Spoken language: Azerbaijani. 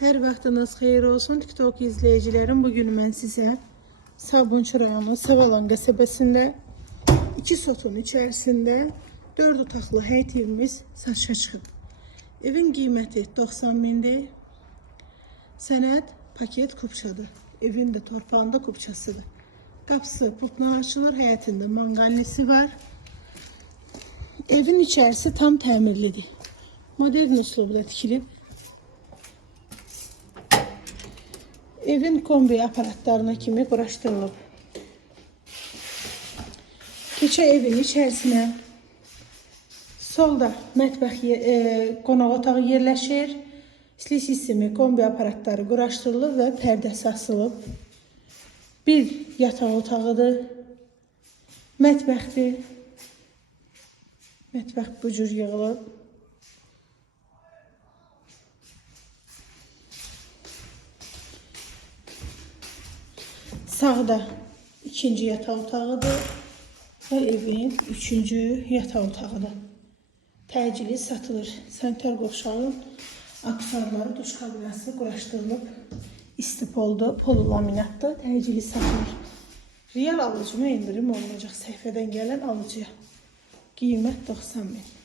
Her vaxtınız xeyir olsun TikTok izleyicilerim. Bugün mən sizə Sabunçu rayonu Savalan qəsəbəsində 2 sotun içərisində 4 otaqlı həyət evimiz satışa çıxıb. Evin qiyməti 90 mindir. Sənəd paket kupçadır. Evin də torpağında kupçasıdır. Qapısı pultla açılır. Həyətində manqalisi var. Evin içərisi tam təmirlidir. Modern üslubda tikilib. Evin kombi aparatlarına kimi quraşdırılıb. Keçə evin içərisinə solda mətbəx qonaq otağı yerləşir. İsli sistemi kombi aparatları quraşdırılıb və pərdəsi asılıb. Bir yataq otağıdır. Mətbəxdir. Mətbəx bu cür yığılıb. Sağda ikinci yataq otağıdır və evin üçüncü yataq otağıdır. Təcili satılır. Sanitar qovşağın aksesuarları, duş kabinası quraşdırılıb. İstipoldu, polu laminatda təcili satılır. Real alıcıma indirim olunacaq. Səhifədən gələn alıcıya. Qiymət 90 min.